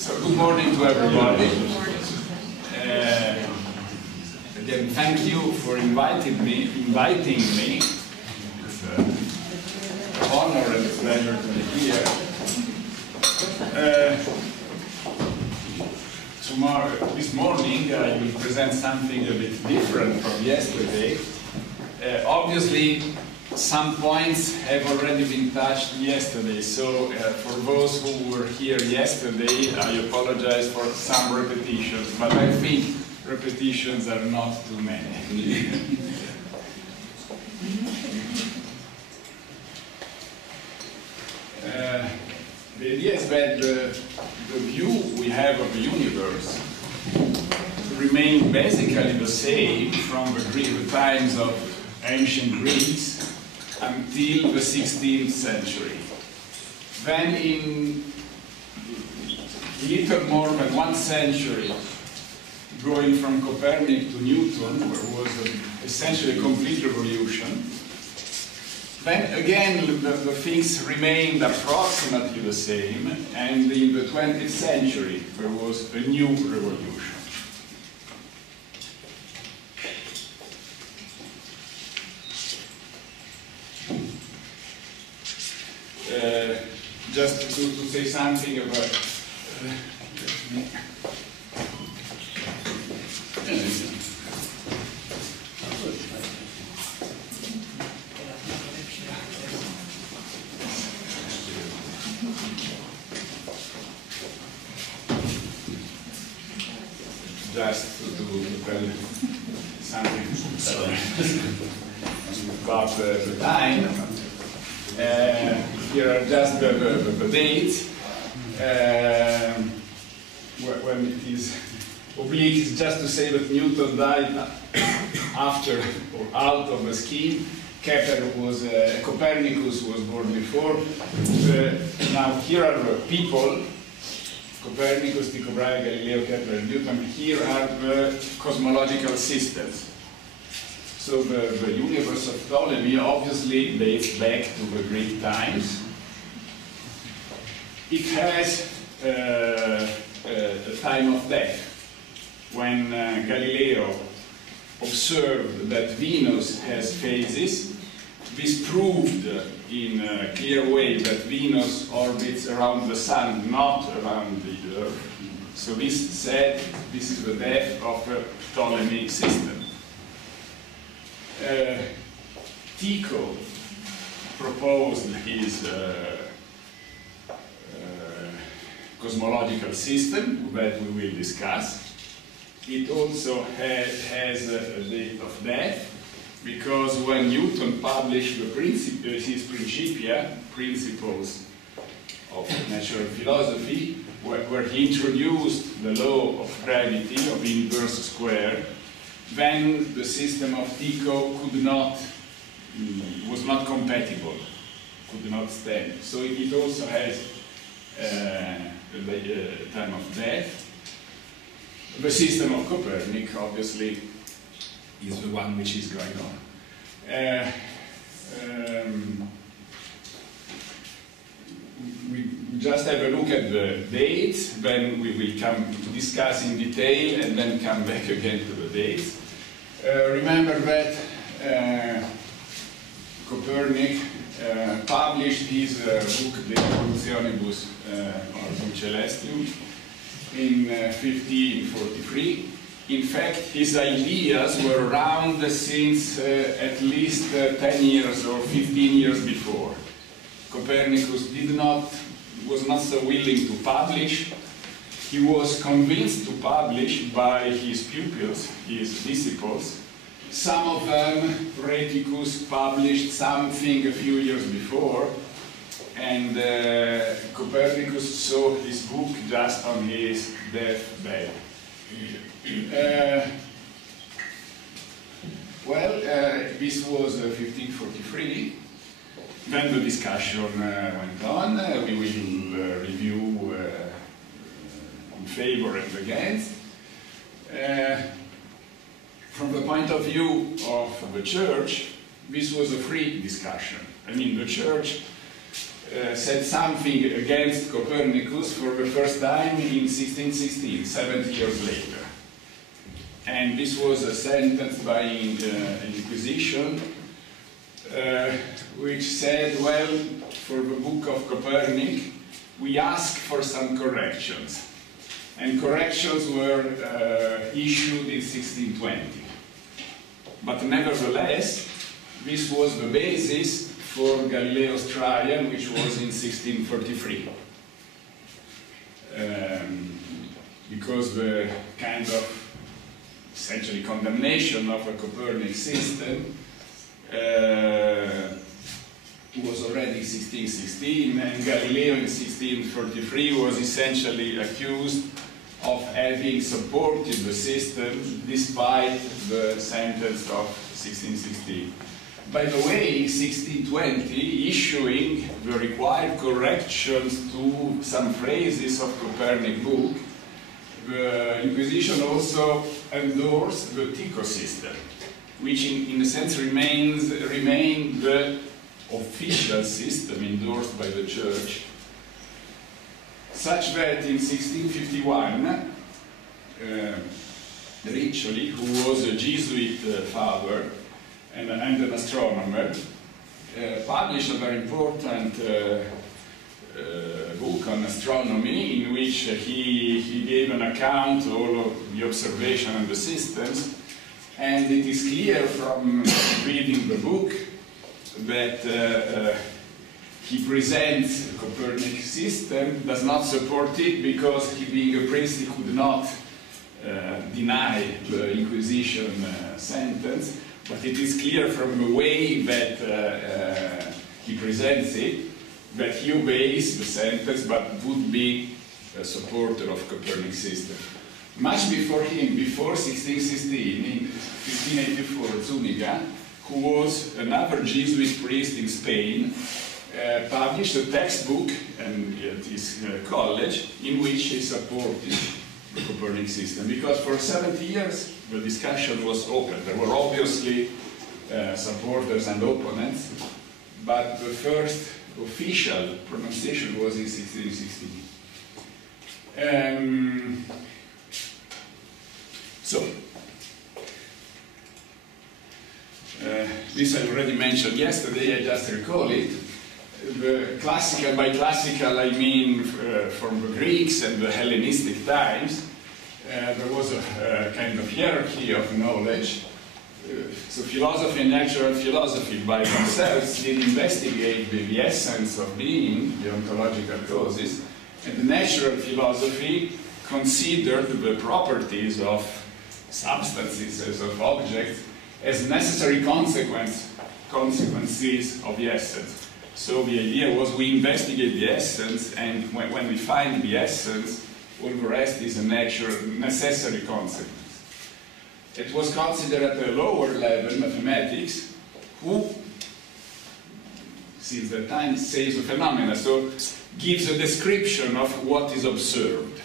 So good morning to everybody. Again, thank you for inviting me. It's an honor and a pleasure to be here. This morning, I will present something a bit different from yesterday. Obviously, some points have already been touched yesterday, so for those who were here yesterday, I apologize for some repetitions, but I think repetitions are not too many. The idea is that the view we have of the universe remained basically the same from the times of ancient Greece until the 16th century. Then in little more than 1 century, going from Copernicus to Newton, where was essentially a complete revolution, then again the things remained approximately the same, and in the 20th century there was a new revolution. Just to say something about just to tell something about the time. Here are just the dates when it is oblique. It's just to say that Newton died after or out of the scheme. Copernicus was born before. Now here are the people: Copernicus, Tycho Brahe, Galileo, Kepler, and Newton. Here are the cosmological systems. So the universe of Ptolemy obviously dates back to the Greek times. It has a time of death when Galileo observed that Venus has phases. This proved in a clear way that Venus orbits around the Sun, not around the Earth. So this said, this is the death of the Ptolemy system. Tycho proposed his cosmological system that we will discuss. It also has a date of death, because when Newton published his Principia, Principles of Natural Philosophy, where he introduced the law of gravity, of inverse square, then the system of Tycho was not compatible, could not stand. So it also has the time of death. The system of Copernicus, obviously, is the one which is going on. We just have a look at the dates, then we will come to discuss in detail and then come back again to the dates. Remember that Copernicus published his book De Evolutionibus Orbis Celestium in 1543. In fact, his ideas were around since at least 10 years or 15 years before. Copernicus was not so willing to publish. He was convinced to publish by his pupils, his disciples. Some of them, Rheticus, published something a few years before, and Copernicus saw his book just on his deathbed. This was 1543. Then the discussion went on. We will review in favor and against. From the point of view of the Church, this was a free discussion. I mean, the Church said something against Copernicus for the first time in 1616, 70 years later. And this was sentenced by Inquisition, which said, well, for the book of Copernicus, we ask for some corrections. And corrections were issued in 1620. But nevertheless, this was the basis for Galileo's trial, which was in 1643. Because the kind of essentially condemnation of a Copernic system was already 1616, and Galileo in 1643 was essentially accused of having supported the system despite the sentence of 1616. By the way, 1620, issuing the required corrections to some phrases of Copernicus' book, the Inquisition also endorsed the Tycho system, which in a sense remained the official system endorsed by the Church, such that in 1651, Riccioli, who was a Jesuit father and an astronomer, published a very important book on astronomy in which he gave an account of all of the observation and the systems, and it is clear from reading the book that he presents the Copernic system, does not support it because he, being a priest, he could not deny the Inquisition sentence, but it is clear from the way that he presents it that he obeys the sentence but would be a supporter of Copernic's system. Much before him, before 1616, in 1584, Zúñiga, who was another Jesuit priest in Spain, published a textbook at his college in which he supported the Copernic system, because for 70 years the discussion was open. There were obviously supporters and opponents, but the first official pronunciation was in 1616. This I already mentioned yesterday, I just recall it. The classical, by classical I mean from the Greeks and the Hellenistic times, there was a kind of hierarchy of knowledge. So philosophy and natural philosophy by themselves did investigate the essence of being, the ontological causes, and the natural philosophy considered the properties of substances, as of objects, as necessary consequences of the essence. So the idea was we investigate the essence, and when we find the essence, all the rest is a necessary consequence. It was considered at a lower level, mathematics, who, since that time, says a phenomena, so gives a description of what is observed.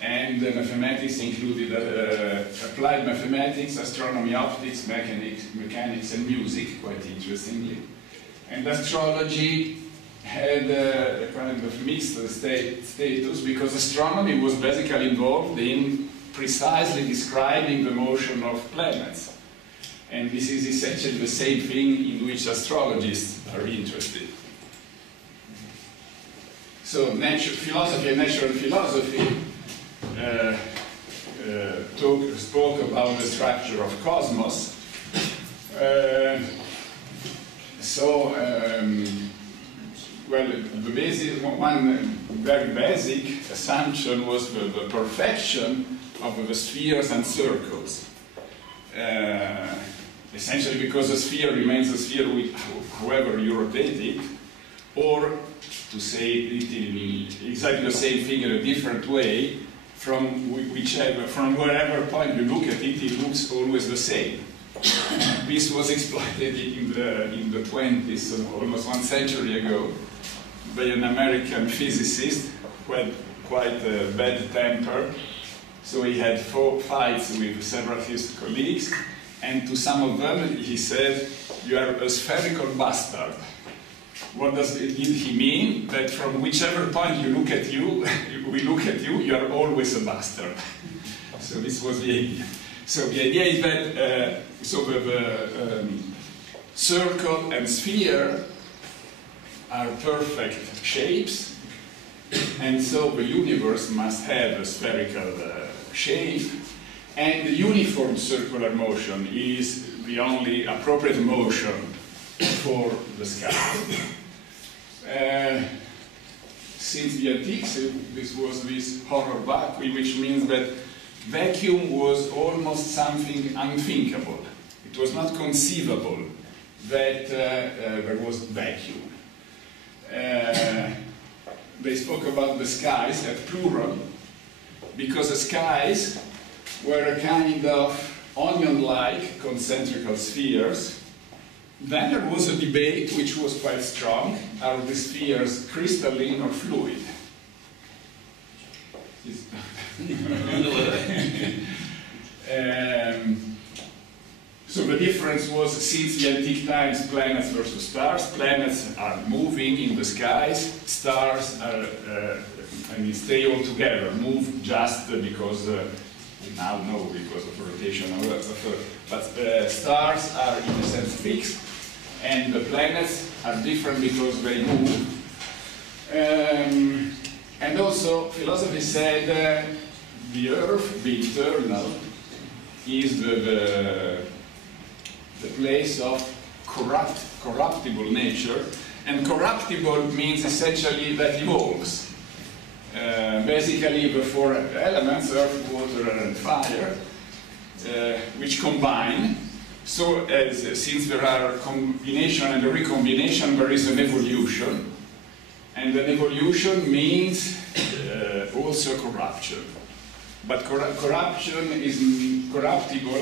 And mathematics included applied mathematics, astronomy, optics, mechanics, and music, quite interestingly. And astrology had a kind of mixed status, because astronomy was basically involved in precisely describing the motion of planets. And this is essentially the same thing in which astrologists are interested. So philosophy and natural philosophy spoke about the structure of cosmos. Well, the basis, one very basic assumption was the perfection of the spheres and circles. Essentially because a sphere remains a sphere with however you rotate it, or to say it in exactly the same thing in a different way, from wherever point you look at it, it looks always the same. This was exploited in the 20s, so almost 1 century ago, by an American physicist who had quite a bad temper. So he had 4 fights with several of his colleagues, and to some of them he said, "You are a spherical bastard." What did he mean? That from whichever point we look at you, you are always a bastard. So this was the idea. So the idea is that the circle and sphere are perfect shapes, and so the universe must have a spherical shape, and the uniform circular motion is the only appropriate motion for the sky. Since the antiques, this was this horror vacuum, which means that vacuum was almost something unthinkable. It was not conceivable that there was vacuum. They spoke about the skies at plural, because the skies were a kind of onion-like concentrical spheres. Then there was a debate which was quite strong: are the spheres crystalline or fluid? So the difference was, since the antique times, planets versus stars. Planets are moving in the skies, stars are, stay all together, move just because, now no, because of rotation of Earth, but stars are in a sense fixed, and the planets are different because they move. And also, philosophy said the Earth, the eternal, is the place of corruptible nature, and corruptible means essentially that evolves. Basically, the four elements, earth, water, and fire, which combine. So, since there are combination and recombination, there is an evolution, and an evolution means also corruption. But corruptible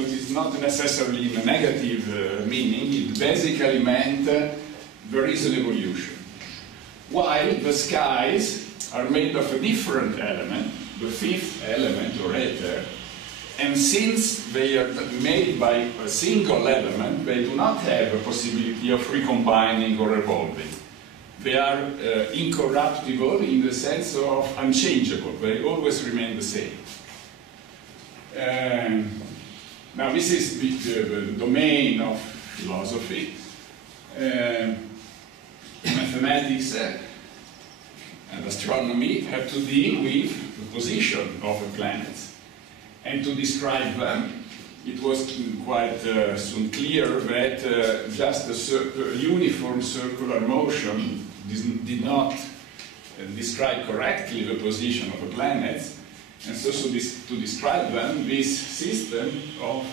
is not necessarily in a negative meaning. It basically meant there is an evolution. While the skies are made of a different element, the fifth element, or ether, and since they are made by a single element, they do not have a possibility of recombining or evolving. They are incorruptible in the sense of unchangeable. They always remain the same. Now this is the domain of philosophy. Mathematics and astronomy have to deal with the position of the planets. And to describe them, it was quite soon clear that just a uniform circular motion did not describe correctly the position of the planets. And so to describe them, this system of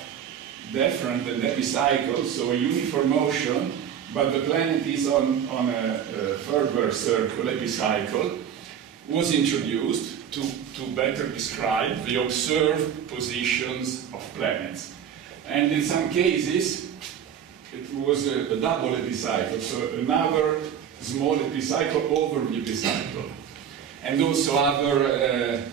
deferent and epicycles, so a uniform motion, but the planet is on a further circle, epicycle, was introduced to better describe the observed positions of planets. And in some cases, it was a double epicycle, so another small epicycle over the epicycle. And also other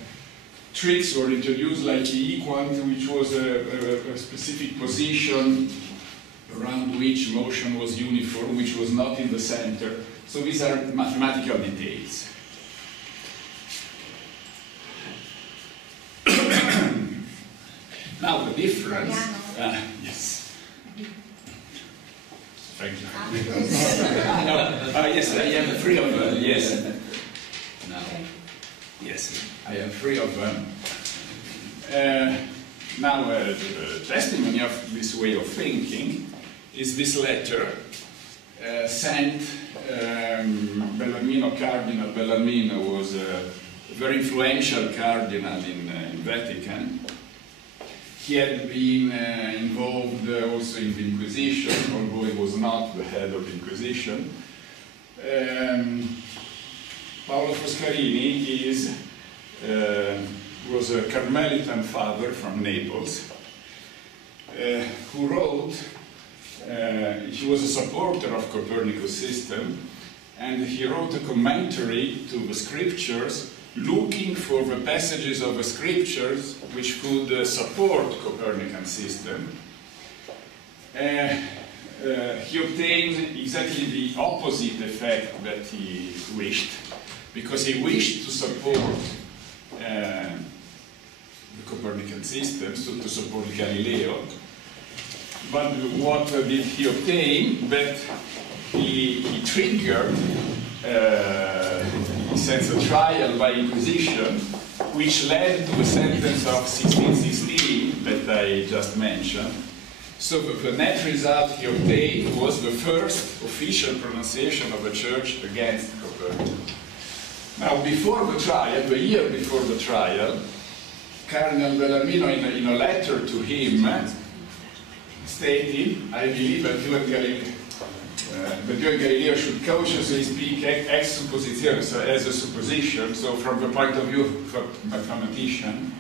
tricks were introduced, like the equant, which was a specific position around which motion was uniform, which was not in the center. So these are mathematical details. Now the difference. Yes. Thank you. Yes, I am free of yes. No. Yes, I am free of them. Now, the testimony of this way of thinking is this letter sent Bellarmino, Cardinal Bellarmino was a very influential cardinal in Vatican. He had been involved also in the Inquisition, although he was not the head of the Inquisition. Paolo Foscarini was a Carmelitan father from Naples, who wrote, he was a supporter of Copernicus' system, and he wrote a commentary to the scriptures, looking for the passages of the scriptures which could support Copernican system. he obtained exactly the opposite effect that he wished, because he wished to support the Copernican system, so to support Galileo. But what did he obtain? That he triggered, in a sense, a trial by Inquisition, which led to the sentence of 1616 that I just mentioned. So the net result he obtained was the first official pronunciation of the Church against Copernicus. Now, before the trial, the year before the trial, Cardinal Bellarmino, in a letter to him, stated, I believe that you and Galileo should cautiously speak ex suppositio, so as a supposition, so from the point of view of a mathematician,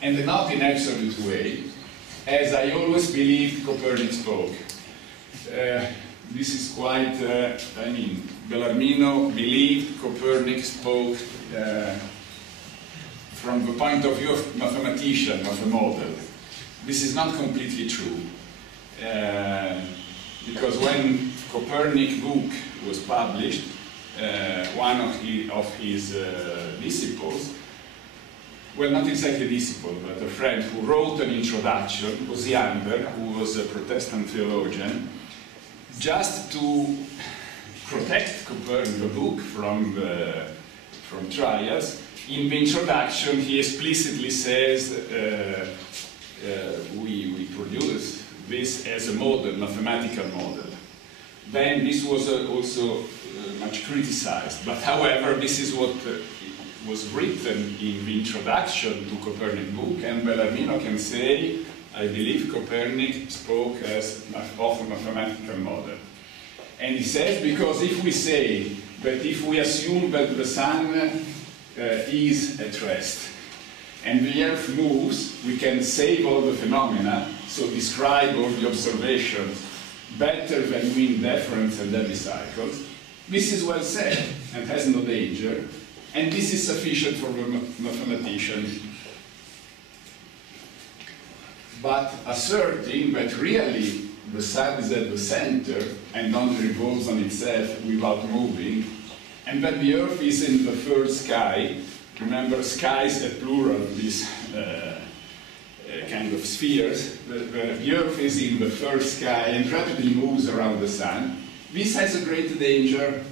and not in absolute way, as I always believed Copernicus spoke. This is quite, I mean, Bellarmino believed Copernicus spoke from the point of view of mathematician, of a model. This is not completely true. Because when Copernicus' book was published, one of his disciples, well, not exactly a disciple, but a friend who wrote an introduction, was Osiander, who was a Protestant theologian, just to protect Copernicus' book from trials. In the introduction, he explicitly says, we produce this as a model, mathematical model. Then this was also much criticized. But however, this is what was written in the introduction to Copernicus' book, and Bellarmino can say, I believe Copernicus spoke as of a mathematical model. And he says, because if we say that if we assume that the sun is at rest, and the Earth moves, we can save all the phenomena, so describe all the observations better than wind difference and epicycles. This is well said and has no danger, and this is sufficient for the mathematician. But asserting that really the sun is at the center and only revolves on itself without moving, and that the Earth is in the third sky. Remember, sky is a plural, these kind of spheres. The Earth is in the third sky and rapidly moves around the sun. This has a great danger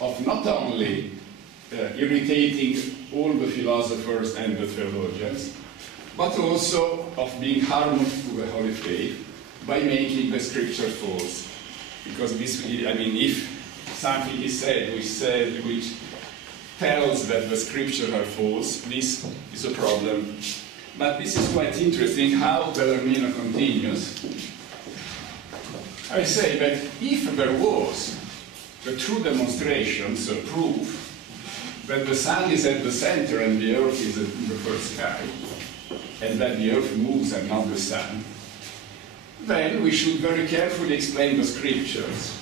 of not only irritating all the philosophers and the theologians, but also of being harmful to the Holy Faith by making the scripture false. Because this, I mean, if something is said which tells that the scriptures are false, this is a problem. But this is quite interesting how Bellarmino continues. I say that if there was a true demonstration, so proof, that the sun is at the center and the Earth is in the first sky, and that the Earth moves and not the sun, then we should very carefully explain the scriptures,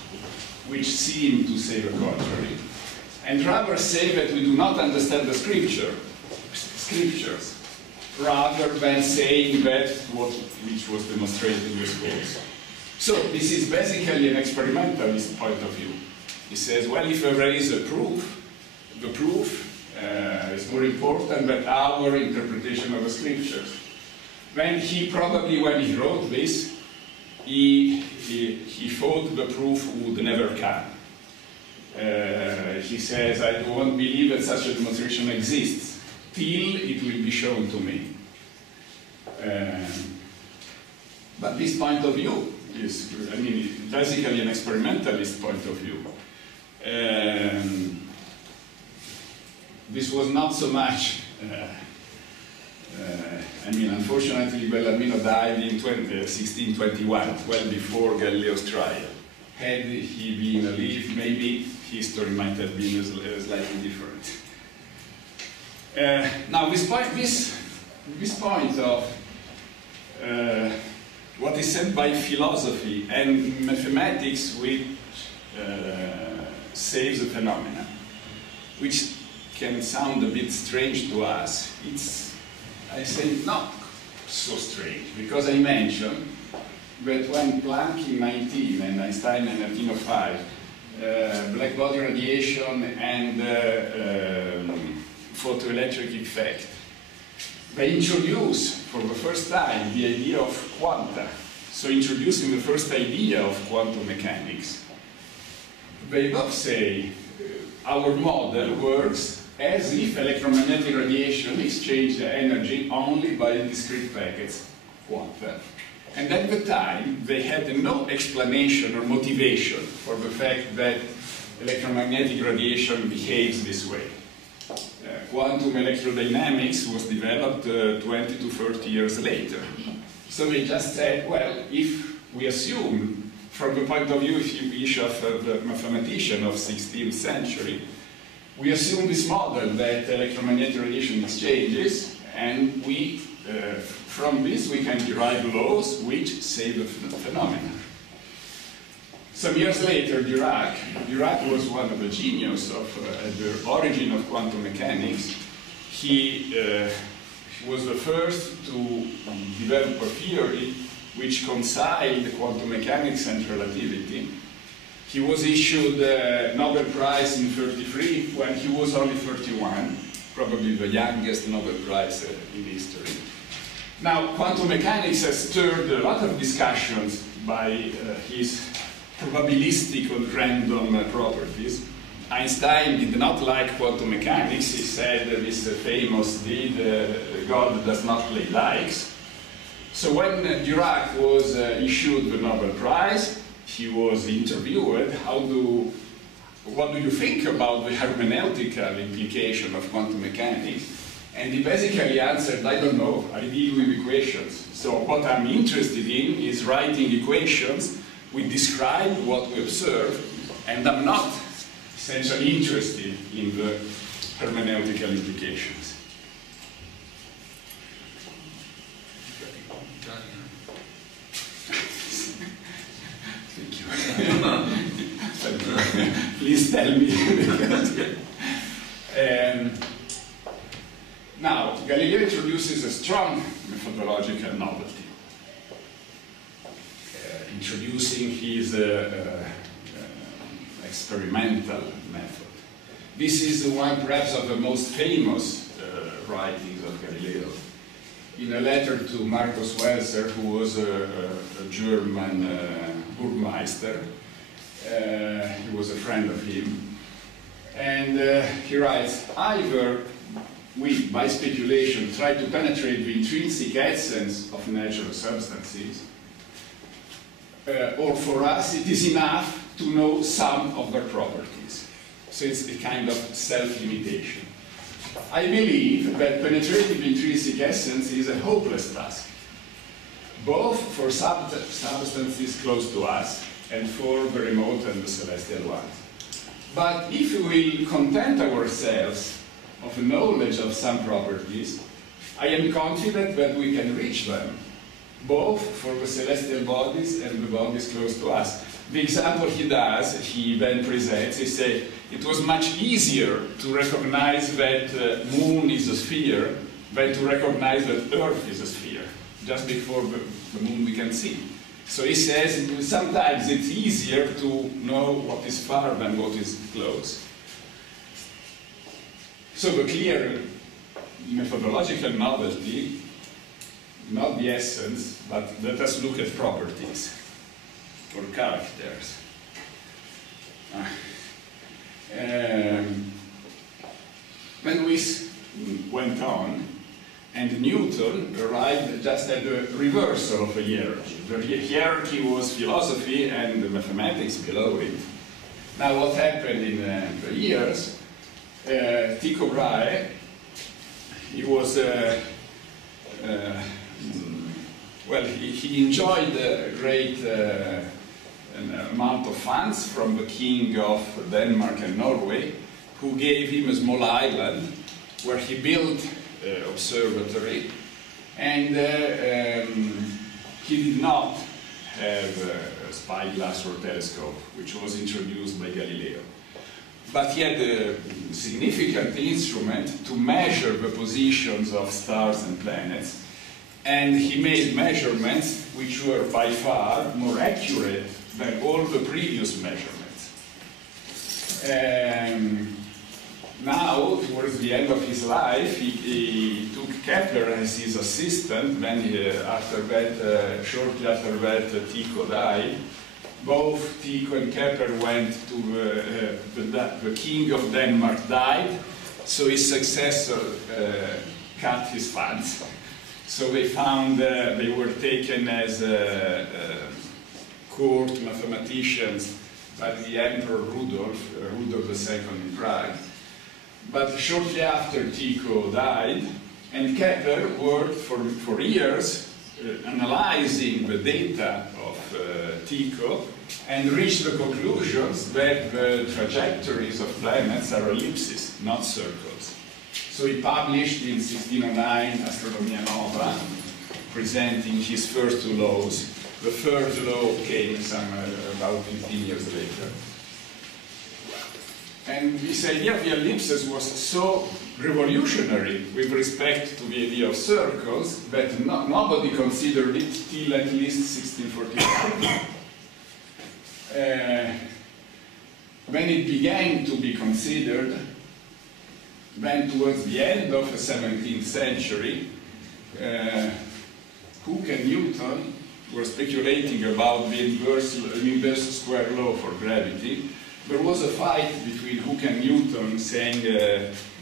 which seem to say the contrary, and rather say that we do not understand the scriptures, rather than saying that which was demonstrated was false. So this is basically an experimentalist point of view. He says, well, if there is a proof, the proof is more important than our interpretation of the scriptures. Then he probably, when he wrote this, he thought the proof would never come. He says, I won't believe that such a demonstration exists till it will be shown to me. But this point of view is, I mean, basically an experimentalist point of view. This was not so much, I mean, unfortunately, Bellarmino died in 1621, well before Galileo's trial. Had he been alive, maybe history might have been slightly different. Now, this point of what is said by philosophy and mathematics, which saves the phenomena, which can sound a bit strange to us, it's, I say, not so strange, because I mentioned that when Planck in 19 and Einstein in 1905, black body radiation and photoelectric effect, they introduced for the first time the idea of quanta, so introducing the first idea of quantum mechanics. They both say our model works as if electromagnetic radiation exchanged energy only by discrete packets, quanta. And at the time, they had no explanation or motivation for the fact that electromagnetic radiation behaves this way. Quantum electrodynamics was developed 20 to 30 years later. So they just said, well, if we assume, from the point of view of the mathematician of 16th century, we assume this model that electromagnetic radiation exchanges, and we, from this we can derive laws which say the phenomena. Some years later, Dirac was one of the geniuses at the origin of quantum mechanics. He was the first to develop a theory which conciled quantum mechanics and relativity. He was issued a Nobel Prize in 1933 when he was only 31, probably the youngest Nobel Prize in history. Now, quantum mechanics has stirred a lot of discussions by his probabilistic or random properties. Einstein did not like quantum mechanics. He said this famous deed, God does not play likes. So when Dirac was issued the Nobel Prize, he was interviewed, what do you think about the hermeneutical implication of quantum mechanics? And he basically answered, I don't know, I deal with equations. So what I'm interested in is writing equations which describe what we observe, and I'm not essentially interested in the hermeneutical implications. Please tell me. Now, Galileo introduces a strong methodological novelty, introducing his experimental method. This is one perhaps of the most famous writings of Galileo. In a letter to Marcus Welser, who was a German Burmeister, he was a friend of him, and he writes, either we, by speculation, try to penetrate the intrinsic essence of natural substances, or for us it is enough to know some of their properties. So it's a kind of self-limitation. I believe that penetrating the intrinsic essence is a hopeless task, both for substances close to us and for the remote and the celestial ones. But if we will content ourselves of knowledge of some properties, I am confident that we can reach them, both for the celestial bodies and the bodies close to us. The example he then presents, he says, it was much easier to recognize that moon is a sphere than to recognize that Earth is a sphere, just before the moon we can see. So he says, sometimes it's easier to know what is far than what is close. So the clear methodological novelty, not the essence, but let us look at properties or characters. When we went on, and Newton arrived just at the reversal of a hierarchy. The hierarchy was philosophy and the mathematics below it. Now what happened in the years, Tycho Brahe, he was, well, he enjoyed a great amount of funds from the king of Denmark and Norway, who gave him a small island where he built observatory, and he did not have a spyglass or telescope, which was introduced by Galileo. But he had a significant instrument to measure the positions of stars and planets, and he made measurements which were by far more accurate than all the previous measurements. Now, towards the end of his life, he took Kepler as his assistant. Then, shortly after that, Tycho died. Both Tycho and Kepler went to the king of Denmark died, so his successor cut his funds. So they found they were taken as court mathematicians by the Emperor Rudolf II in Prague. But shortly after Tycho died, and Kepler worked for years analyzing the data of Tycho and reached the conclusions that the trajectories of planets are ellipses, not circles. So he published in 1609 Astronomia Nova, presenting his first two laws. The third law came about 15 years later. And this idea of the ellipses was so revolutionary with respect to the idea of circles that nobody considered it till at least 1645. When it began to be considered, then towards the end of the 17th century, Hooke and Newton were speculating about the inverse square law for gravity. There was a fight between Hooke and Newton, saying,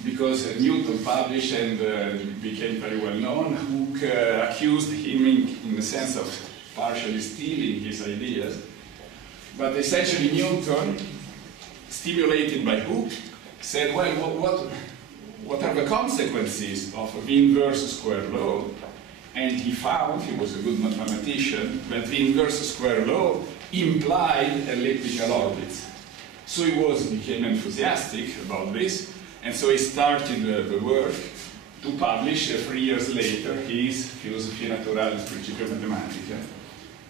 because Newton published and became very well known, Hooke accused him in the sense of partially stealing his ideas. But essentially Newton, stimulated by Hooke, said, well, what are the consequences of the inverse square law? And he found, he was a good mathematician, that the inverse square law implied elliptical orbits. So he became enthusiastic about this, and so he started the work to publish 3 years later his Philosophia Naturalis Principia Mathematica,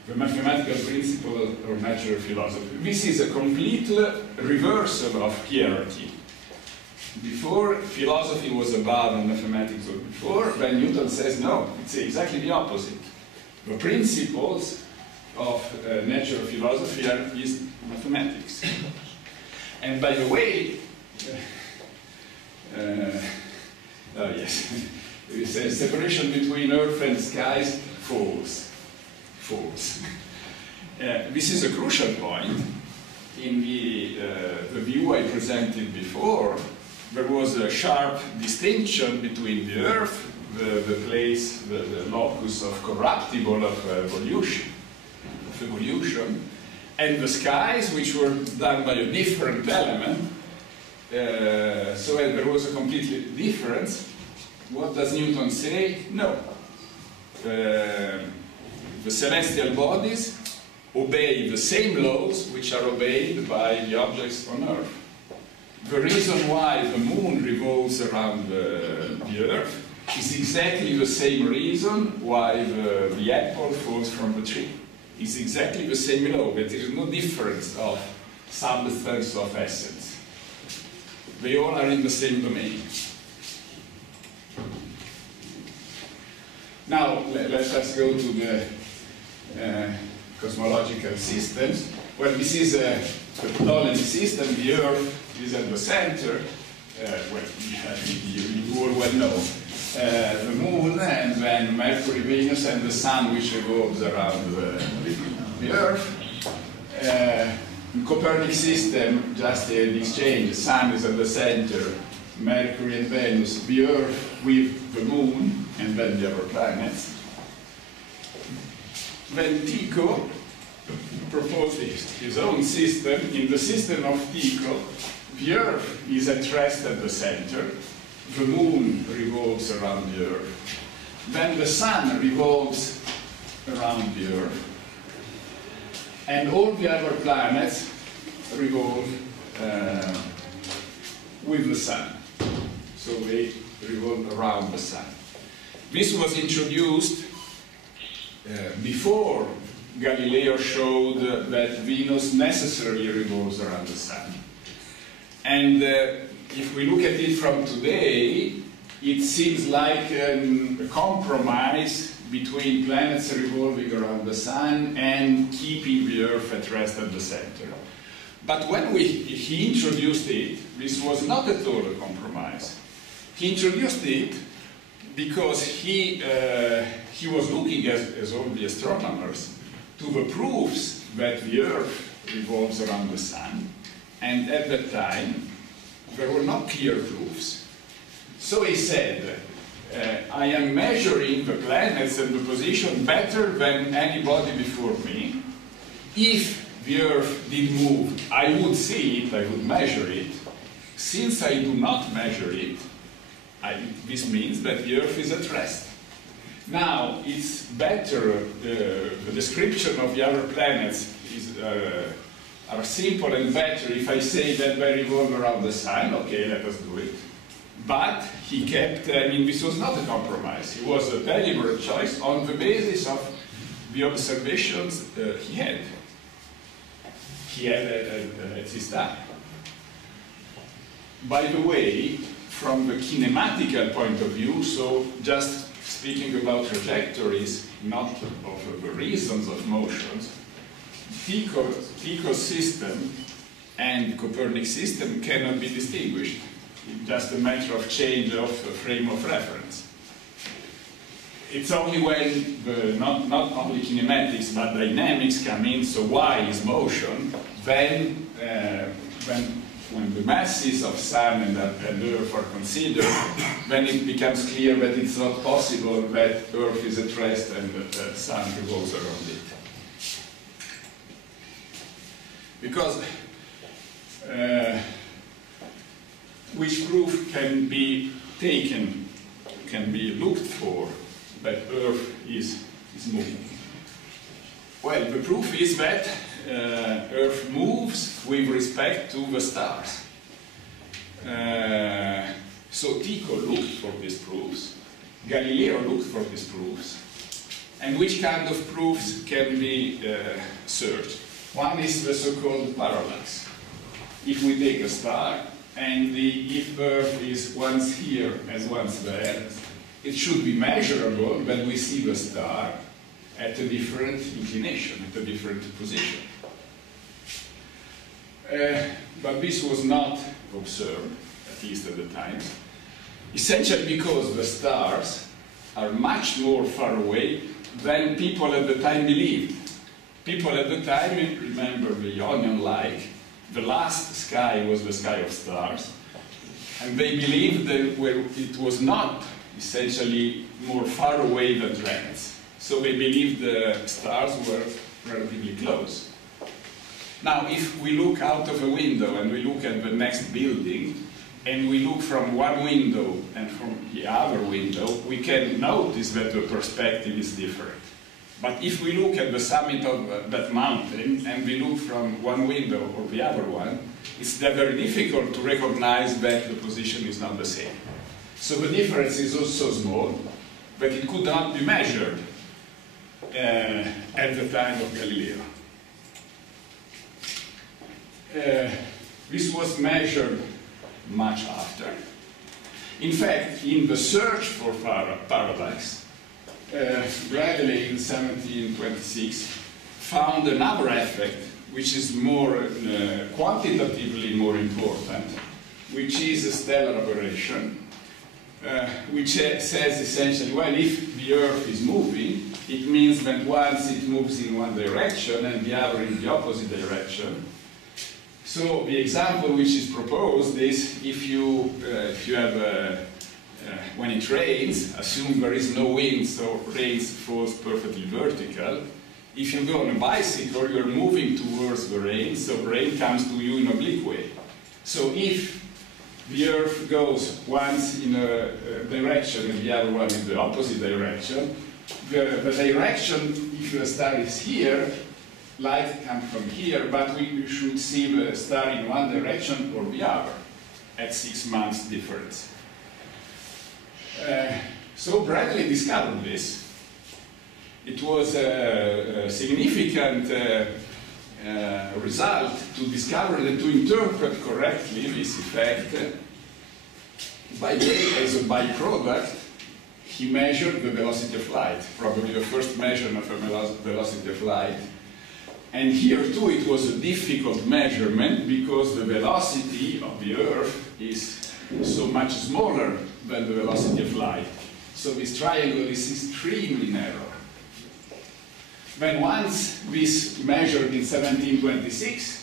the mathematical principle of natural philosophy. This is a complete reversal of hierarchy. Before, philosophy was above mathematics, or before, then Newton says no, it's exactly the opposite. The principles of natural philosophy is mathematics. And by the way, oh yes, it says separation between earth and skies, false. False. This is a crucial point. In the view I presented before, there was a sharp distinction between the earth, the place, the locus of corruptible of evolution, and the skies, which were done by a different element. So there was a complete difference. What does Newton say? No. The celestial bodies obey the same laws which are obeyed by the objects on Earth. The reason why the moon revolves around the Earth is exactly the same reason why the apple falls from the tree. It's exactly the same law, but there is no difference of substance, of essence. They all are in the same domain. Now, let us go to the cosmological systems. Well, this is the Ptolemaic system. The Earth is at the center. Well, you all well know. The Moon, and then Mercury, Venus, and the Sun, which revolves around the Earth. In Copernicus system, just the exchange. The Sun is at the center, Mercury and Venus, the Earth with the Moon, and then the other planets. Then Tycho proposed his own system. In the system of Tycho, the Earth is at rest at the center. The Moon revolves around the Earth. Then the Sun revolves around the Earth. And all the other planets revolve with the Sun. So they revolve around the Sun. This was introduced before Galileo showed that Venus necessarily revolves around the Sun. And if we look at it from today, it seems like a compromise between planets revolving around the sun and keeping the Earth at rest at the center. But when he introduced it, this was not at all a compromise. He introduced it because he was looking, as all the astronomers, to the proofs that the Earth revolves around the sun, and at that time there were no clear proofs. So he said, I am measuring the planets and the position better than anybody before me. If the Earth did move, I would see it, I would measure it. Since I do not measure it, this means that the Earth is at rest. Now, it's better, the description of the other planets are simple and better if I say that they revolve around the sun. Okay, let us do it. But he kept, this was not a compromise. It was a deliberate choice on the basis of the observations he had. He had at his time. By the way, from the kinematical point of view, so just speaking about trajectories, not of the reasons of motions, Tycho's system and Copernicus' system cannot be distinguished. It's just a matter of change of frame of reference. It's only when not only kinematics but dynamics come in, so y is motion, then when the masses of Sun and Earth are considered, then it becomes clear that it's not possible that Earth is at rest and the Sun revolves around it. Because which proof can be taken, can be looked for that Earth is moving? Well, the proof is that Earth moves with respect to the stars. So Tycho looked for these proofs, Galileo looked for these proofs, and which kind of proofs can be searched? One is the so-called parallax. If we take a star, and if Earth is once here as once there, it should be measurable that we see the star at a different inclination, at a different position. But this was not observed, at least at the time, essentially because the stars are much more far away than people at the time believed. People at the time, remember the Ionian light, the last sky was the sky of stars, and they believed that it was not essentially more far away than planets. So they believed the stars were relatively close. Now, if we look out of a window and we look at the next building, and we look from one window and from the other window, we can notice that the perspective is different. But if we look at the summit of that mountain and we look from one window or the other one, it's very difficult to recognize that the position is not the same. So the difference is also small, but it could not be measured at the time of Galileo. This was measured much after. In fact, in the search for parallax, Bradley in 1726 found another effect which is more quantitatively more important, which is a stellar aberration, which says essentially, well, if the Earth is moving, it means that once it moves in one direction and the other in the opposite direction. So the example which is proposed is if you have when it rains, assume there is no wind, so rain falls perfectly vertical. If you go on a bicycle, you're moving towards the rain, so rain comes to you in oblique way. So if the Earth goes once in a direction and the other one in the opposite direction, the direction, if the star is here, light comes from here, but we should see the star in one direction or the other at 6 months difference. So Bradley discovered this. It was a significant result to discover and to interpret correctly this effect. By the way, as a byproduct, he measured the velocity of light, probably the first measurement of a velocity of light. And here too it was a difficult measurement because the velocity of the Earth is so much smaller than the velocity of light. So this triangle is extremely narrow. Then once this measured in 1726,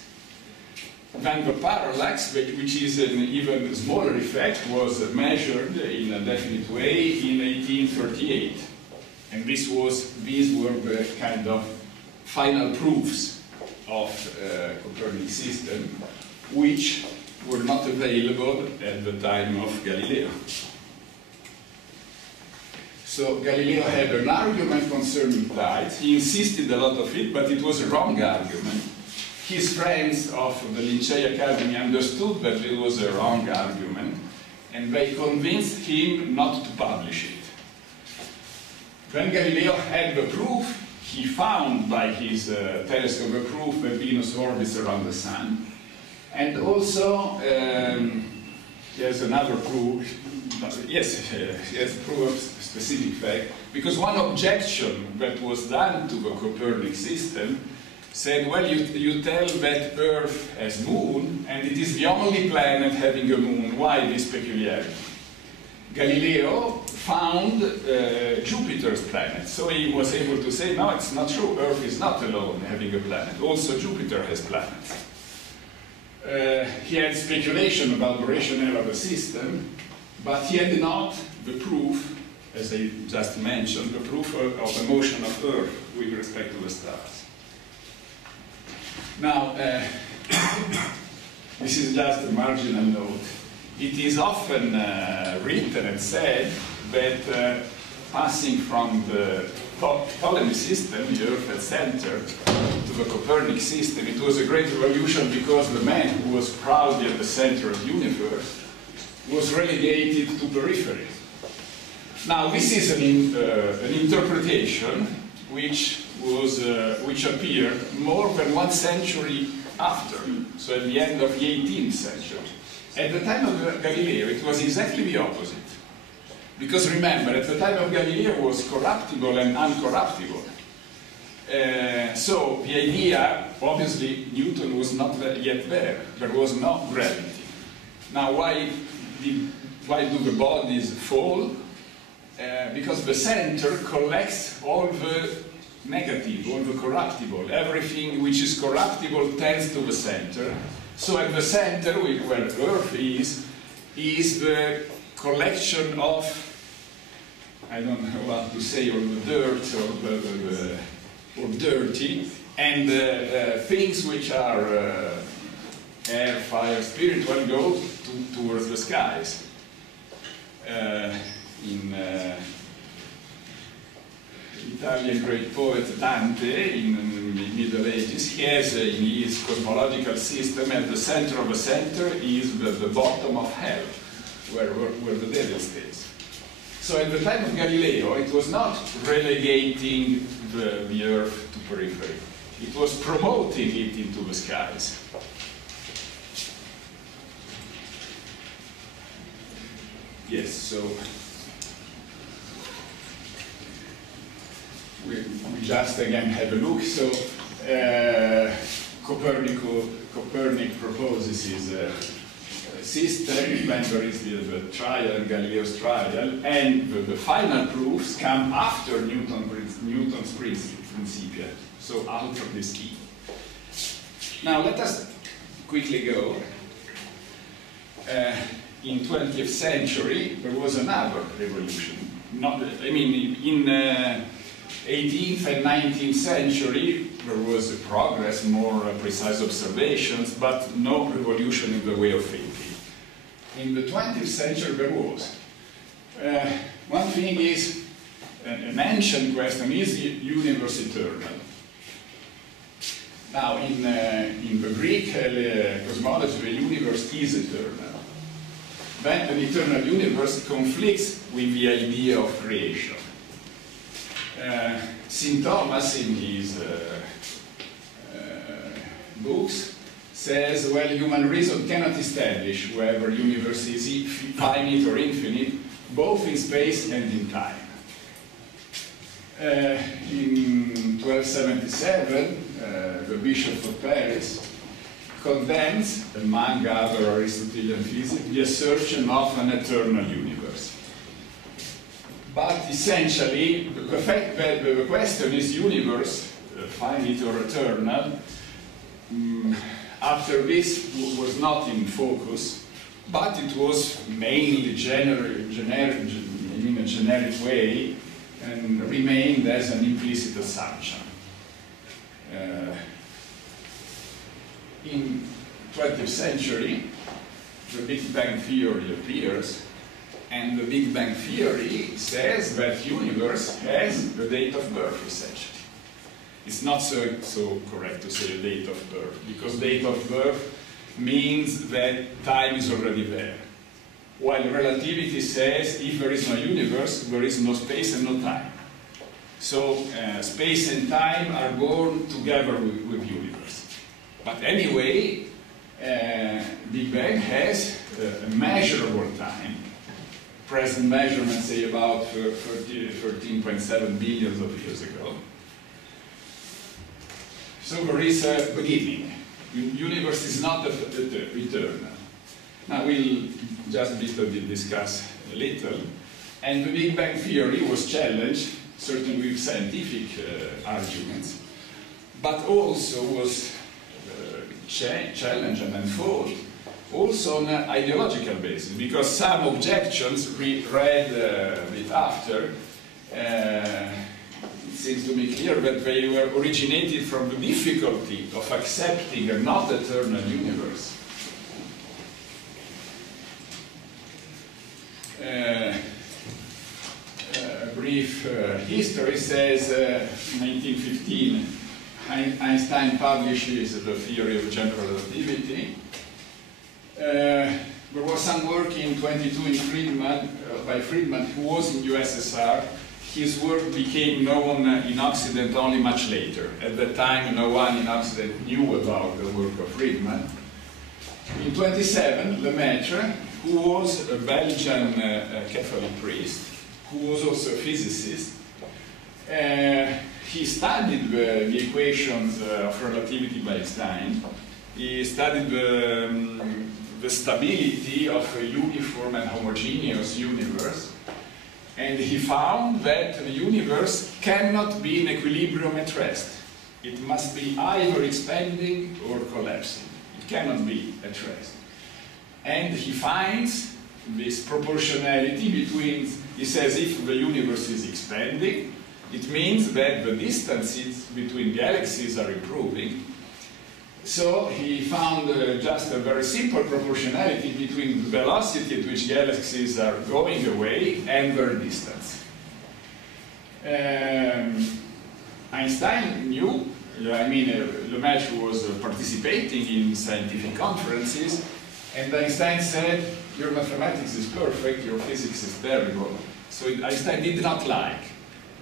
then the parallax, which is an even smaller effect, was measured in a definite way in 1838. And these were the kind of final proofs of Copernicus system, which were not available at the time of Galileo. So Galileo had an argument concerning tides. He insisted a lot of it, but it was a wrong argument. His friends of the Lincei Academy understood that it was a wrong argument, and they convinced him not to publish it. When Galileo had the proof, he found by his telescope a proof that Venus orbits around the Sun. And also, there's another proof, yes, proof of specific fact, because one objection that was done to the Copernic system said, well, you tell that Earth has moon, and it is the only planet having a moon. Why this peculiarity? Galileo found Jupiter's planet, so he was able to say, no, it's not true, Earth is not alone having a planet, also Jupiter has planets. He had speculation about the rationale of the system, but he had not the proof, as I just mentioned, the proof of the motion of Earth with respect to the stars. Now, this is just a marginal note. It is often written and said that passing from the Ptolemy system, the Earth at center, to the Copernic system, it was a great revolution because the man who was proudly at the center of the universe was relegated to periphery. Now, this is an interpretation which appeared more than 1 century after, so at the end of the 18th century. At the time of Galileo, it was exactly the opposite. Because remember, at the time of Galileo was corruptible and uncorruptible. So the idea, obviously, Newton was not yet there. There was no gravity. Now, why do the bodies fall? Because the center collects all the negative, all the corruptible. Everything which is corruptible tends to the center. So at the center, where Earth is the collection of, I don't know what to say, all the dirt or dirty, and things which are air, fire, spiritual go towards the skies. In Italian great poet Dante, in the Middle Ages, he has in his cosmological system, at the center of the center is the bottom of hell, where the devil stays. So at the time of Galileo, it was not relegating the Earth to periphery. It was promoting it into the skies. Yes, so we just again have a look. So Copernic proposes his system, then there is the trial, Galileo's trial, and the final proofs come after Newton's Principia, so out of the scheme. Now let us quickly go. In 20th century, there was another revolution. In 18th and 19th century, there was a progress, more precise observations, but no revolution in the way of thinking. In the 20th century, there was. One thing is, an ancient question, is the universe eternal? Now, in the Greek cosmology, the universe is eternal. Then an eternal universe conflicts with the idea of creation. St. Thomas, in his books, says, well, human reason cannot establish whether universe is finite or infinite, both in space and in time. In 1277, the Bishop of Paris condemns, among other Aristotelian physics, the assertion of an eternal universe. But essentially, the fact that the question is universe, finite or eternal, after this was not in focus, but it was mainly in a generic way, and remained as an implicit assumption. In 20th century, the Big Bang theory appears, and the Big Bang theory says that universe has a date of birth, essentially. It's not so correct to say a date of birth, because date of birth means that time is already there. While relativity says if there is no universe, there is no space and no time. So space and time are born together with universe. But anyway, Big Bang has a measurable time. Present measurements say about 13.7 billion of years ago. So there is a beginning. Universe is not eternal. Now we'll just discuss a little. And the Big Bang theory was challenged, certainly with scientific arguments, but also was challenged and unfolded also on an ideological basis, because some objections read a bit after, it seems to me clear that they were originated from the difficulty of accepting a not eternal universe. A brief history says, 1915, Einstein publishes the theory of general relativity. There was some work in 22 in by Friedman, who was in USSR. His work became known in Occident only much later. At that time, no one in Occident knew about the work of Friedman. In 27, Lemaitre, who was a Belgian Catholic priest, who was also a physicist, he studied the equations of relativity by Einstein. He studied the stability of a uniform and homogeneous universe, and he found that the universe cannot be in equilibrium at rest. It must be either expanding or collapsing. It cannot be at rest. And he finds this proportionality between, he says, if the universe is expanding, it means that the distances between galaxies are improving. So he found just a very simple proportionality between the velocity at which galaxies are going away and their distance. Einstein knew, Lemaitre was participating in scientific conferences, and Einstein said, your mathematics is perfect, your physics is terrible. So Einstein did not like.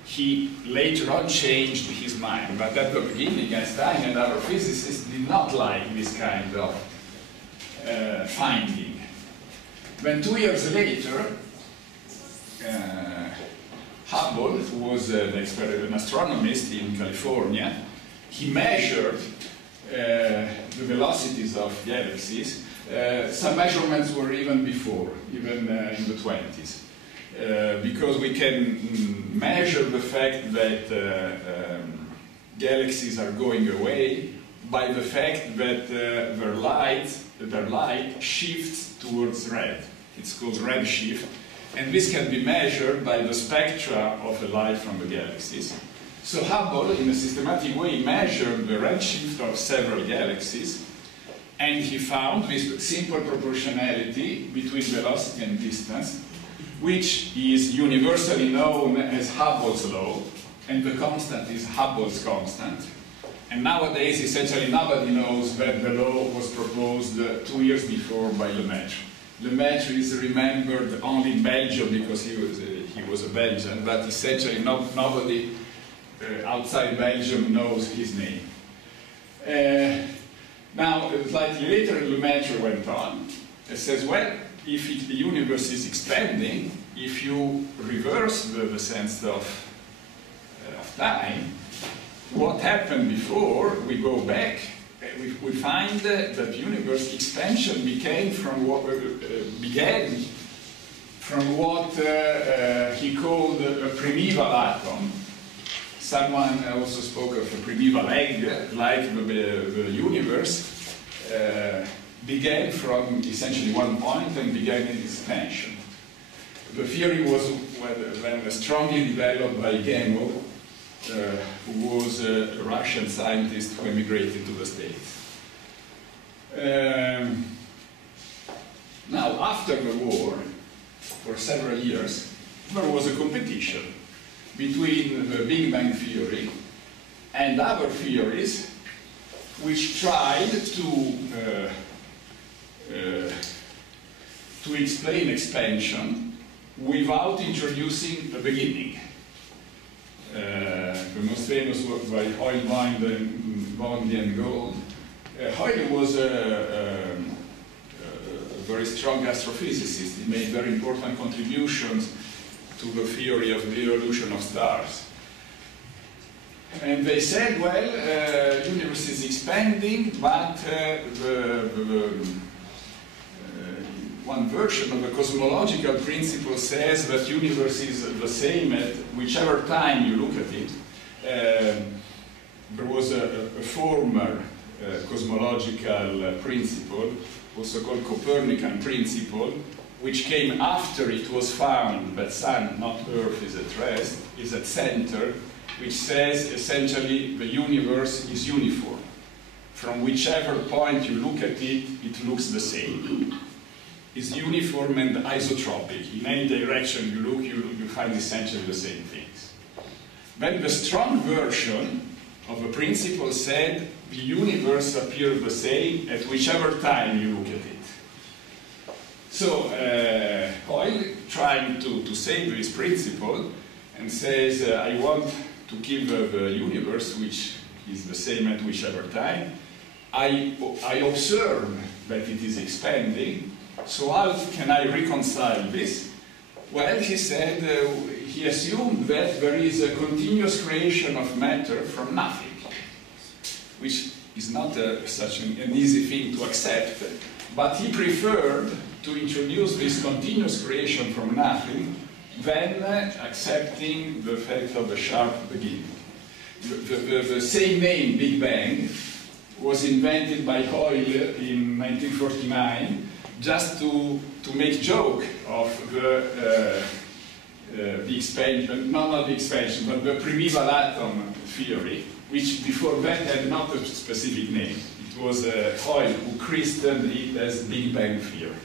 He later on changed his mind, but at the beginning Einstein and other physicists did not like this kind of finding. Then 2 years later, Hubble, who was an astronomist in California, he measured the velocities of galaxies. Some measurements were even before, even in the 20s. Because we can measure the fact that galaxies are going away by the fact that their light shifts towards red. It's called redshift, and this can be measured by the spectra of the light from the galaxies. So Hubble, in a systematic way, measured the redshift of several galaxies, and he found this simple proportionality between velocity and distance, which is universally known as Hubble's law, and the constant is Hubble's constant. And nowadays, essentially, nobody knows that the law was proposed 2 years before by Lemaitre. Lemaitre is remembered only in Belgium because he was a Belgian, but essentially nobody outside Belgium knows his name. Now, slightly later, Lemaitre went on and says, well, if the universe is expanding, if you reverse the sense of time, what happened before, we go back, we find that universe expansion began from what he called a primeval atom. Someone also spoke of a primeval egg, like the universe began from essentially one point and began in expansion. The theory was when strongly developed by Gemov, who was a Russian scientist who emigrated to the States. Now, after the war, for several years, there was a competition between the Big Bang theory and other theories which tried to explain expansion without introducing a beginning. The most famous work by Hoyle, Bondi and Gould. Hoyle was a very strong astrophysicist. He made very important contributions to the theory of the evolution of stars. And they said, well, the universe is expanding, but one version of the cosmological principle says that the universe is the same at whichever time you look at it. There was a former cosmological principle, also called Copernican principle, which came after it was found that Sun, not Earth, is at rest, is at center, which says essentially the universe is uniform. From whichever point you look at it, it looks the same. It's uniform and isotropic. In any direction you look, you find essentially the same things. Then the strong version of the principle said the universe appears the same at whichever time you look at it. So Hoyle, trying to save this principle, and says, I want to keep the universe, which is the same at whichever time. I observe that it is expanding, so how can I reconcile this? Well, he said, he assumed that there is a continuous creation of matter from nothing, which is not such an easy thing to accept, but he preferred to introduce this continuous creation from nothing than accepting the fact of a sharp beginning. The same name, Big Bang, was invented by Hoyle in 1949 just to make joke of the expansion, not the expansion, but the primeval atom theory, which before that had not a specific name. It was Hoyle who christened it as Big Bang theory.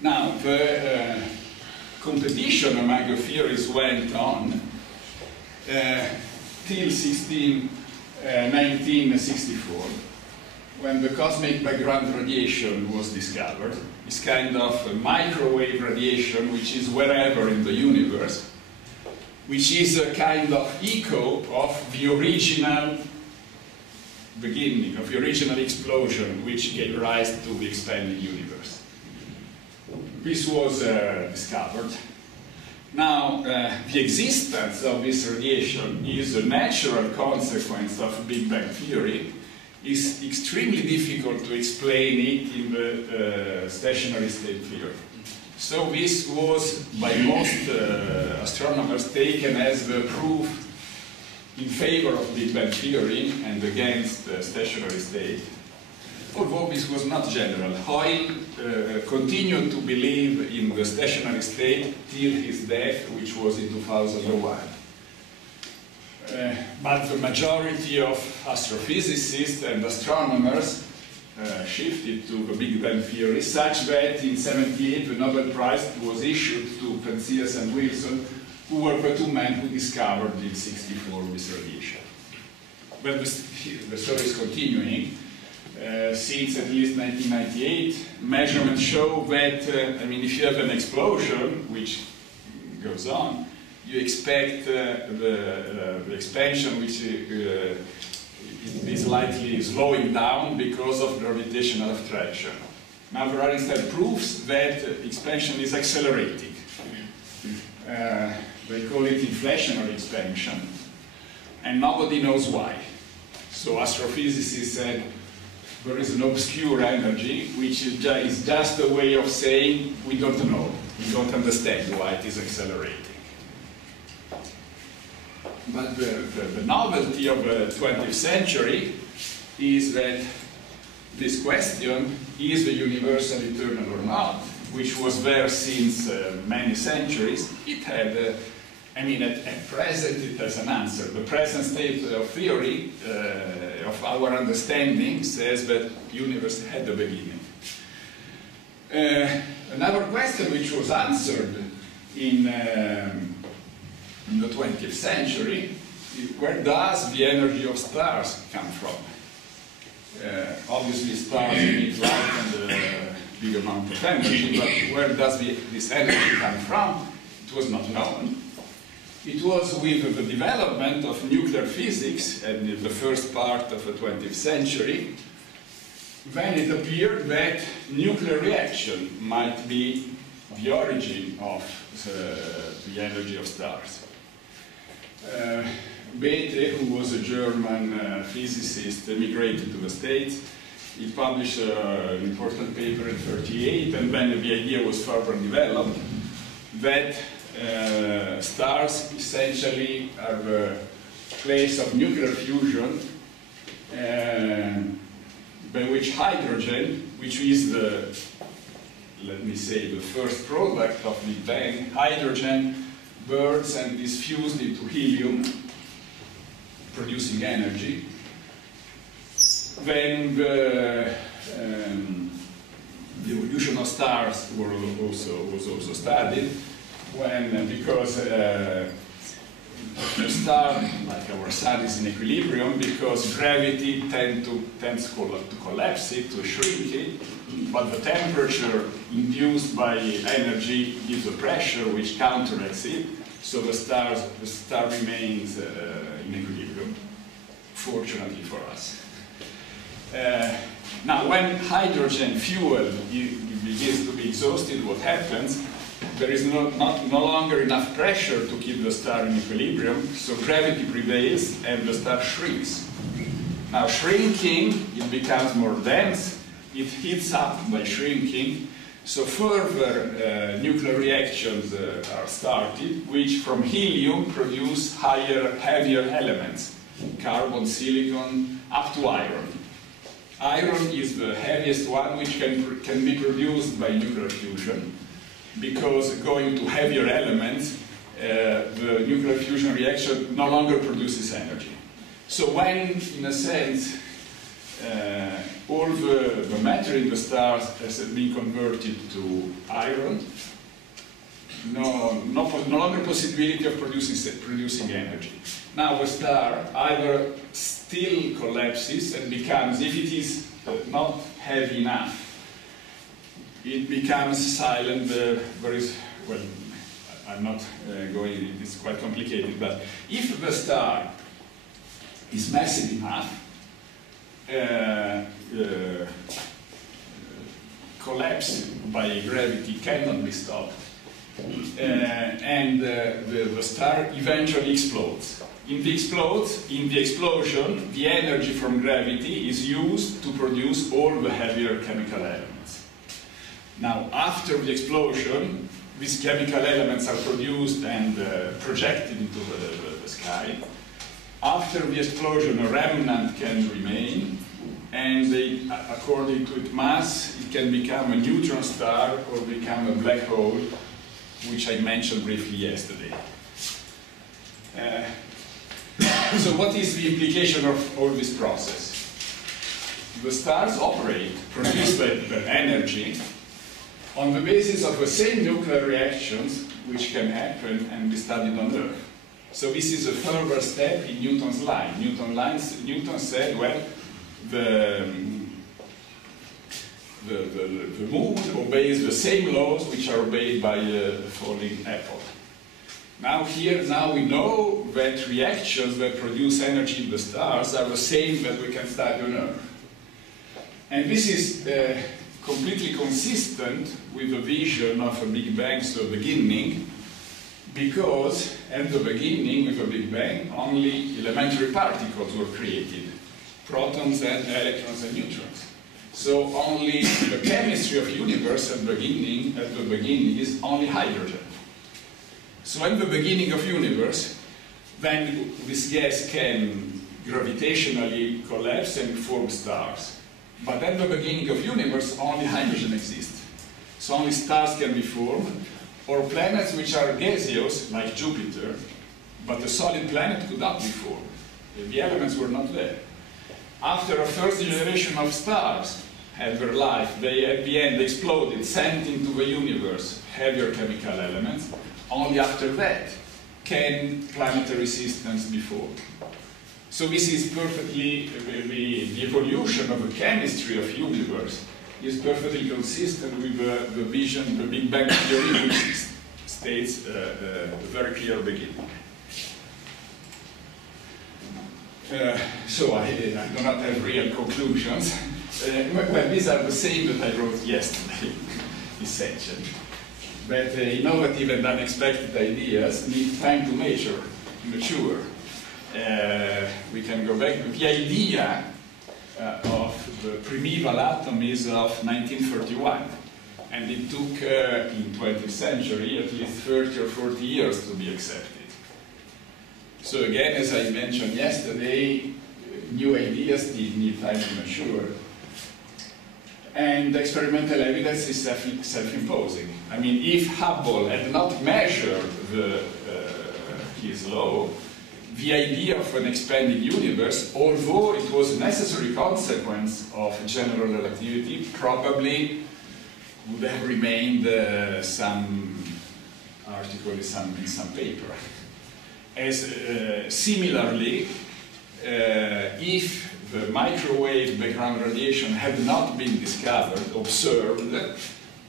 Now, the competition among the theories went on till 1964, when the cosmic background radiation was discovered. It's kind of a microwave radiation which is wherever in the universe, which is a kind of echo of the original beginning, of the original explosion which gave rise to the expanding universe. This was discovered. Now, the existence of this radiation is a natural consequence of Big Bang theory. It's extremely difficult to explain it in the stationary state theory. So this was, by most astronomers, taken as the proof in favor of Big Bang theory and against stationary state. Although this was not general. Hoyle continued to believe in the stationary state till his death, which was in 2001. But the majority of astrophysicists and astronomers shifted to the Big Bang theory, such that in '78 the Nobel Prize was issued to Penzias and Wilson, who were the two men who discovered in '64 this radiation. But the story is continuing. Since at least 1998, measurements show that, I mean, if you have an explosion, which goes on, you expect the expansion, which is likely slowing down because of gravitational attraction. Now there are instead proofs that expansion is accelerating. They call it inflationary expansion, and nobody knows why. So astrophysicists said there is an obscure energy which is just a way of saying we don't know, we don't understand why it is accelerating. But the novelty of the 20th century is that this question, is the universal eternal or not, which was there since many centuries, it had, I mean, at present it has an answer. The present state of theory, of our understanding, says that the universe had a beginning. Another question which was answered in the 20th century is, where does the energy of stars come from? Obviously stars emit light and a big amount of energy, but where does this energy come from? It was not known. It was with the development of nuclear physics in the first part of the 20th century when it appeared that nuclear reaction might be the origin of the energy of stars. Beghi, who was a German physicist, emigrated to the States. He published an important paper in 1938, and then the idea was further developed that stars essentially are the place of nuclear fusion, by which hydrogen, which is the, let me say, the first product of Big Bang, hydrogen burns and is fused into helium, producing energy. Then the evolution of stars was also studied, because the star, like our sun, is in equilibrium because gravity tends to collapse it, to shrink it, but the temperature induced by energy gives a pressure which counteracts it, so the star remains in equilibrium, fortunately for us. Now, when hydrogen fuel begins to be exhausted, what happens? There is no longer enough pressure to keep the star in equilibrium, so gravity prevails and the star shrinks. Now, shrinking, it becomes more dense, it heats up by shrinking, so further nuclear reactions are started, which from helium produce heavier elements, carbon, silicon, up to iron. Iron is the heaviest one, which can be produced by nuclear fusion, because going to heavier elements, the nuclear fusion reaction no longer produces energy. So when, in a sense, all the matter in the stars has been converted to iron, no longer possibility of producing energy. Now the star either still collapses and becomes, if it is not heavy enough, it becomes silent. There is, well, I'm not going, it's quite complicated, but if the star is massive enough, collapse by gravity cannot be stopped, and the star eventually explodes. In the explosion, the energy from gravity is used to produce all the heavier chemical elements. Now, after the explosion, these chemical elements are produced and projected into the sky. After the explosion, a remnant can remain, and according to its mass, it can become a neutron star or become a black hole, which I mentioned briefly yesterday. So what is the implication of all this process? The stars operate, produce the energy, on the basis of the same nuclear reactions which can happen and be studied on Earth. So this is a further step in Newton's line. Newton said, well, the moon obeys the same laws which are obeyed by a falling apple. Now we know that reactions that produce energy in the stars are the same that we can study on Earth. And this is completely consistent with the vision of a Big Bang, so beginning, because at the beginning, with a Big Bang, only elementary particles were created, protons and electrons and neutrons. So only the chemistry of the universe at the beginning is only hydrogen. So at the beginning of the universe, then this gas can gravitationally collapse and form stars. But at the beginning of the universe, only hydrogen exists. So only stars can be formed, or planets which are gaseous, like Jupiter, but a solid planet could not be formed. The elements were not there. After a first generation of stars had their life, they at the end exploded, sent into the universe heavier chemical elements. Only after that can planetary systems be formed. So this is perfectly, the evolution of the chemistry of the universe is perfectly consistent with the vision, the Big Bang theory, which states a very clear beginning. So I do not have real conclusions. Well, these are the same that I wrote yesterday, essentially. But innovative and unexpected ideas need time to mature. We can go back. The idea of the primeval atom is of 1931, and it took in 20th century at least 30 or 40 years to be accepted. So again, as I mentioned yesterday, new ideas need time to mature. And experimental evidence is self-imposing. I mean, if Hubble had not measured his law, the idea of an expanding universe, although it was a necessary consequence of general relativity, probably would have remained some article in some paper. As similarly, if the microwave background radiation had not been discovered, observed,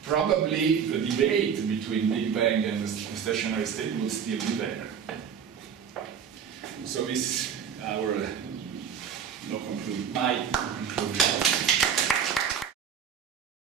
probably the debate between Big Bang and the stationary state would still be there. So this is my conclusion.